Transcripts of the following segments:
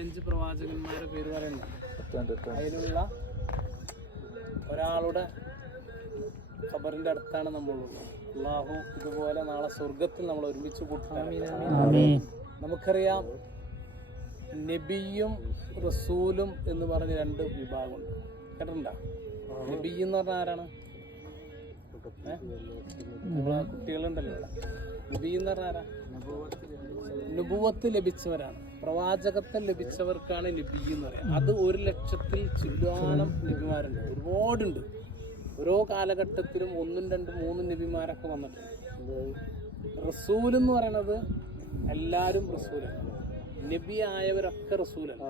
5 പ്രവാചകന്മാരുടെ പേര് പറയുന്നത്. അതിലുള്ള ഒരാളുടെ ഖബറിന്റെ അടുത്താണ് നമ്മളുള്ളത്. അള്ളാഹു ഇതുപോലെ നാളെ സ്വർഗത്തിൽ നമ്മൾ ഒരുമിച്ച് കൂട്ടും. നമുക്കറിയാം, നബിയും റസൂലും എന്ന് പറഞ്ഞ 2 വിഭാഗമുണ്ട്. കേട്ടിട്ടുണ്ടോ? നബി എന്ന് പറഞ്ഞാൽ ആരാണ്? നമ്മളെ കുട്ടികളുണ്ടല്ലോ ഇവിടെ. നബി എന്ന് പറഞ്ഞാൽ ആരാ? നുബുവത്ത് ലഭിച്ചവരാണ്, പ്രവാചകത്വം ലഭിച്ചവർക്കാണ് നബി എന്ന് പറയുന്നത്. അത് 1,00,000-ൽ ചില്ലാനം നബിമാരുണ്ട്, ഒരുപാടുണ്ട്. ഓരോ കാലഘട്ടത്തിലും 1, 2, 3 നബിമാരൊക്കെ വന്നിട്ടുണ്ട്. റസൂൽ എന്ന് പറയുന്നത് എല്ലാവരും റസൂലാണ്. നബി ആയവരൊക്കെ റസൂലാണ്.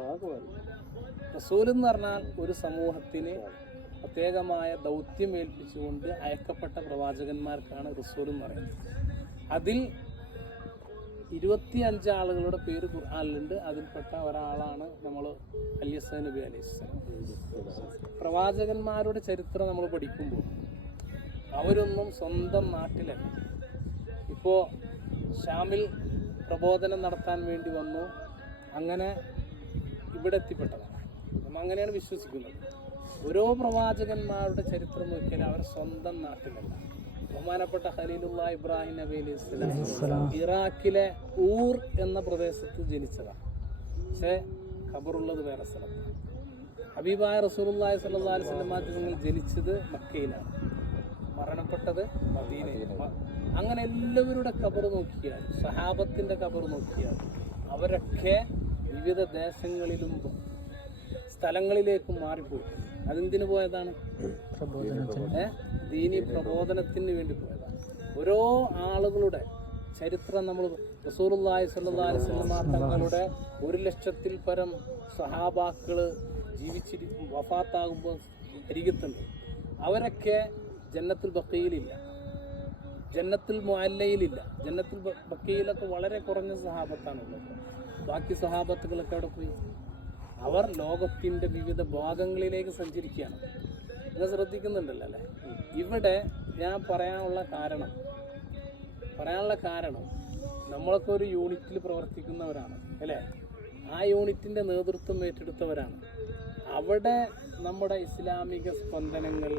റസൂൽ എന്ന് പറഞ്ഞാൽ ഒരു സമൂഹത്തിന് പ്രത്യേകമായ ദൗത്യം ഏൽപ്പിച്ചുകൊണ്ട് അയക്കപ്പെട്ട പ്രവാചകന്മാർക്കാണ് റസൂൽ എന്ന് പറയുന്നത്. അതിൽ 25 ആളുകളുടെ പേര് ഖുർആനിലുണ്ട്. അതിൽപ്പെട്ട ഒരാളാണ് നമ്മൾ അലിയസ് നബി അലൈഹിസ്സലാം. പ്രവാചകന്മാരുടെ ചരിത്രം നമ്മൾ പഠിക്കുമ്പോൾ അവരൊന്നും സ്വന്തം നാട്ടിലല്ല. ഇപ്പോൾ ഷാമിൽ പ്രബോധനം നടത്താൻ വേണ്ടി വന്നു, അങ്ങനെ ഇവിടെ എത്തിപ്പെട്ടതാണ്. നമ്മൾ അങ്ങനെയാണ് വിശ്വസിക്കുന്നത്. ഓരോ പ്രവാചകന്മാരുടെ ചരിത്രം നോക്കിയാൽ അവർ സ്വന്തം നാട്ടിലല്ല. ബഹുമാനപ്പെട്ട ഖലീലുള്ളാഹി ഇബ്രാഹിം നബി അലൈഹിസ്സലാം ഇറാഖിലെ ഊർ എന്ന പ്രദേശത്ത് ജനിച്ചതാണ്. പക്ഷേ ഖബറുള്ളത് വേറെ സ്ഥലത്താണ്. ഹബീബായ റസൂലുള്ളാഹി സ്വല്ലല്ലാഹു അലൈഹി വസല്ലം തങ്ങൾ ജനിച്ചത് മക്കയിലാണ്, മരണപ്പെട്ടത് മദീനയിലാണ്. അങ്ങനെ എല്ലാവരുടെ ഖബർ നോക്കിയാൽ, സഹാബത്തിന്റെ ഖബർ നോക്കിയാൽ അവരൊക്കെ വിവിധ ദേശങ്ങളിലും സ്ഥലങ്ങളിലേക്കും മാറിപ്പോയി. അതെന്തിനു പോയതാണ്? ദീനി പ്രബോധനത്തിന് വേണ്ടി പോയതാണ്. ഓരോ ആളുകളുടെ ചരിത്രം നമ്മൾ റസൂലുള്ളാഹി സ്വല്ലല്ലാഹു അലൈഹി വസല്ലം തങ്ങളുടെ 1,00,000-ൽ പരം സഹാബാക്കള് ജീവിച്ചിരിക്കും, വഫാത്താകുമ്പോൾ അരികത്തുണ്ട്. അവരൊക്കെ ജന്നത്തുൽ ബഖീലില്ല, ജന്നത്തുൽ മുഅല്ലയിലില്ല. ജന്നത്തുൽ ബഖീലൊക്കെ വളരെ കുറഞ്ഞ സഹാബത്താണുള്ളത്. ബാക്കി സഹാബത്തുകളൊക്കെ അവിടെ പോയി. അവർ ലോകത്തിൻ്റെ വിവിധ ഭാഗങ്ങളിലേക്ക് സഞ്ചരിക്കുകയാണ്. നിങ്ങൾ ശ്രദ്ധിക്കുന്നുണ്ടല്ലോ അല്ലേ? ഇവിടെ ഞാൻ പറയാനുള്ള കാരണം നമ്മളൊക്കെ ഒരു യൂണിറ്റിൽ പ്രവർത്തിക്കുന്നവരാണ് അല്ലേ? ആ യൂണിറ്റിൻ്റെ നേതൃത്വം ഏറ്റെടുത്തവരാണ്. അവിടെ നമ്മുടെ ഇസ്ലാമിക സ്പന്ദനങ്ങൾ